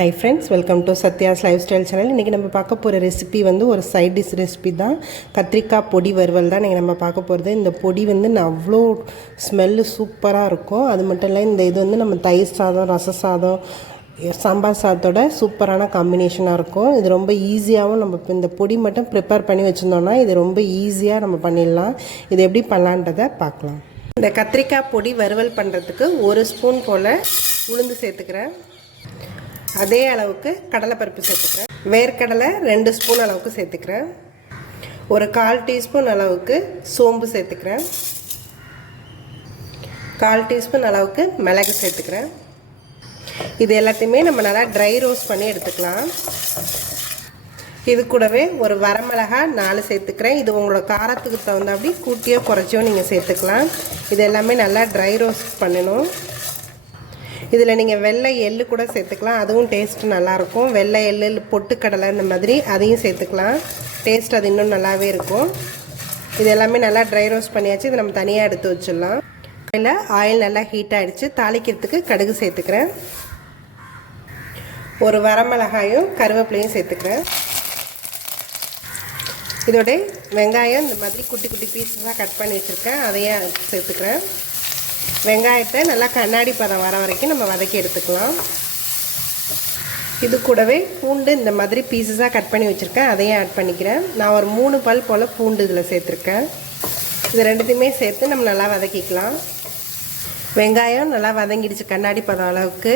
Hi friends, welcome to Satya's Lifestyle Channel. இன்றைக்கி நம்ம பார்க்க போகிற ரெசிபி வந்து ஒரு சைட் டிஷ் ரெசிபி தான். கத்திரிக்காய் பொடி வறுவல் தான் இன்றைக்கி நம்ம பார்க்க போகிறது. இந்த பொடி வந்து அவ்வளோ ஸ்மெல்லு சூப்பராக இருக்கும். அது மட்டும் இல்லை, இந்த இது வந்து நம்ம தயிர் சாதம், ரச சாதம், சாம்பார் சாதத்தோட சூப்பரான காம்பினேஷனாக இருக்கும். இது ரொம்ப ஈஸியாகவும் நம்ம இந்த பொடி மட்டும் ப்ரிப்பேர் பண்ணி வச்சுருந்தோன்னா இது ரொம்ப ஈஸியாக நம்ம பண்ணிடலாம். இது எப்படி பண்ணலான்றதை பார்க்கலாம். இந்த கத்திரிக்காய் பொடி வறுவல் பண்ணுறதுக்கு 1 ஸ்பூன் போல் உளுந்து சேர்த்துக்கிறேன். அதே அளவுக்கு கடலைப்பருப்பு சேர்த்துக்கிறேன். வேர்க்கடலை 2 ஸ்பூன் அளவுக்கு சேர்த்துக்கிறேன். ஒரு 1/4 டீஸ்பூன் அளவுக்கு சோம்பு சேர்த்துக்கிறேன். 1/4 டீஸ்பூன் அளவுக்கு மிளகு சேர்த்துக்கிறேன். இது எல்லாத்தையுமே நம்ம நல்லா ட்ரை ரோஸ்ட் பண்ணி எடுத்துக்கலாம். இது கூடவே ஒரு வரமிளகாய் 4 சேர்த்துக்கிறேன். இது உங்களோட காரத்துக்கு தகுந்தாப்படி கூட்டியோ குறைச்சியோ நீங்கள் சேர்த்துக்கலாம். இது எல்லாமே நல்லா ட்ரை ரோஸ்ட் பண்ணணும். இதில் நீங்கள் வெள்ளை எள்ளு கூட சேர்த்துக்கலாம், அதுவும் டேஸ்ட் நல்லாயிருக்கும். வெள்ளை எள்ளு, பொட்டுக்கடலை இந்த மாதிரி அதையும் சேர்த்துக்கலாம். டேஸ்ட் அது இன்னும் நல்லாவே இருக்கும். இது எல்லாமே நல்லா ட்ரை ரோஸ்ட் பண்ணியாச்சு. இதை நம்ம தனியாக எடுத்து வச்சிடலாம். இல்லை, ஆயில் நல்லா ஹீட் ஆகிடுச்சு. தாளிக்கிறதுக்கு கடுகு சேர்த்துக்கிறேன். ஒரு வரமிளகாயும் கருவேப்பிலையும் சேர்த்துக்கிறேன். இதோட வெங்காயம் இந்த மாதிரி குட்டி குட்டி பீஸஸாக கட் பண்ணி வச்சுருக்கேன், அதையும் சேர்த்துக்கிறேன். வெங்காயத்தை நல்லா கண்ணாடி பதம் வர வரைக்கும் நம்ம வதக்கி எடுத்துக்கலாம். இது கூடவே பூண்டு இந்த மாதிரி பீஸஸாக கட் பண்ணி வச்சுருக்கேன், அதையும் ஆட் பண்ணிக்கிறேன். நான் ஒரு 3 பல் போல் பூண்டு இதில் சேர்த்துருக்கேன். இது ரெண்டுத்தையுமே சேர்த்து நம்ம நல்லா வதக்கிக்கலாம். வெங்காயம் நல்லா வதங்கிடுச்சு கண்ணாடி பதம் அளவுக்கு.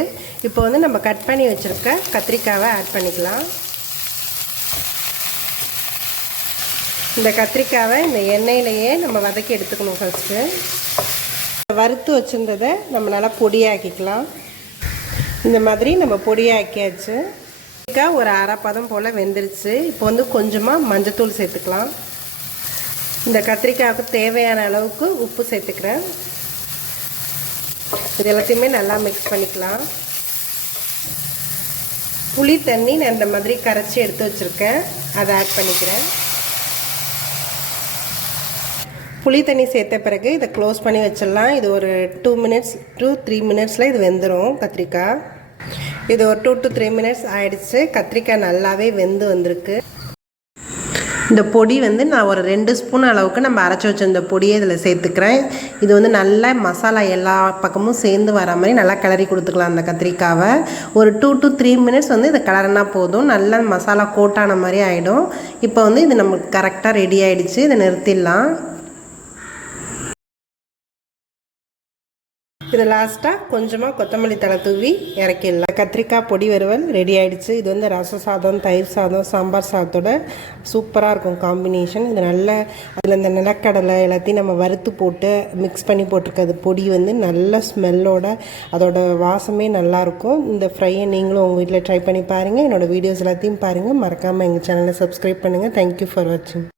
இப்போ வந்து நம்ம கட் பண்ணி வச்சுருக்க கத்திரிக்காவை ஆட் பண்ணிக்கலாம். இந்த கத்திரிக்காவை இந்த எண்ணெயிலையே நம்ம வதக்கி எடுத்துக்கணும். ஃபஸ்ட்டு வறுத்து வச்சுருந்ததை நம்ம நல்லா பொடியாக்கிக்கலாம். இந்த மாதிரி நம்ம பொடியாக்கியாச்சு. ஒரு அரை பதம் போல் வெந்துருச்சு. இப்போ வந்து கொஞ்சமாக மஞ்சத்தூள் சேர்த்துக்கலாம். இந்த கத்திரிக்காய்க்கு தேவையான அளவுக்கு உப்பு சேர்த்துக்கிறேன். இது எல்லாத்தையுமே நல்லா மிக்ஸ் பண்ணிக்கலாம். புளி தண்ணி நான் இந்த மாதிரி கரைச்சி எடுத்து வச்சுருக்கேன், அதை ஆட் பண்ணிக்கிறேன். புளி தண்ணி சேர்த்த பிறகு இதை க்ளோஸ் பண்ணி வச்சிடலாம். இது ஒரு 2 மினிட்ஸ் to 3 மினிட்ஸில் இது வெந்துடும் கத்திரிக்காய். இது ஒரு 2 to 3 மினிட்ஸ் ஆகிடுச்சு. கத்திரிக்காய் நல்லாவே வெந்து வந்திருக்கு. இந்த பொடி வந்து நான் ஒரு 2 ஸ்பூன் அளவுக்கு நம்ம அரைச்சி வச்சிருந்த பொடியை இதில் சேர்த்துக்கிறேன். இது வந்து நல்லா மசாலா எல்லா பக்கமும் சேர்ந்து வர மாதிரி நல்லா கிளறி கொடுத்துக்கலாம். அந்த கத்திரிக்காவை ஒரு 2 to 3 மினிட்ஸ் வந்து இதை கிளறினா போதும். நல்லா மசாலா கோட்டான மாதிரி ஆகிடும். இப்போ வந்து இது நமக்கு கரெக்டாக ரெடி ஆகிடுச்சு. இதை நிறுத்திடலாம். இது லாஸ்ட்டாக கொஞ்சமாக கொத்தமல்லி தழை தூவி இறக்கிடலாம். கத்திரிக்காய் பொடி வறுவல் ரெடி ஆகிடுச்சு. இது வந்து ரச சாதம், தயிர் சாதம், சாம்பார் சாதத்தோட சூப்பராக இருக்கும் காம்பினேஷன். இது நல்ல அதில் இந்த நிலக்கடலை எல்லாத்தையும் நம்ம வறுத்து போட்டு மிக்ஸ் பண்ணி போட்டிருக்கிறது பொடி வந்து நல்ல ஸ்மெல்லோட அதோட வாசமே நல்லாயிருக்கும். இந்த ஃப்ரையை நீங்களும் உங்கள் வீட்டில் ட்ரை பண்ணி பாருங்கள். என்னோடய வீடியோஸ் எல்லாத்தையும் பாருங்கள். மறக்காமல் எங்கள் சேனலை சப்ஸ்கிரைப் பண்ணுங்கள். தேங்க்யூ ஃபார் வாட்சிங்.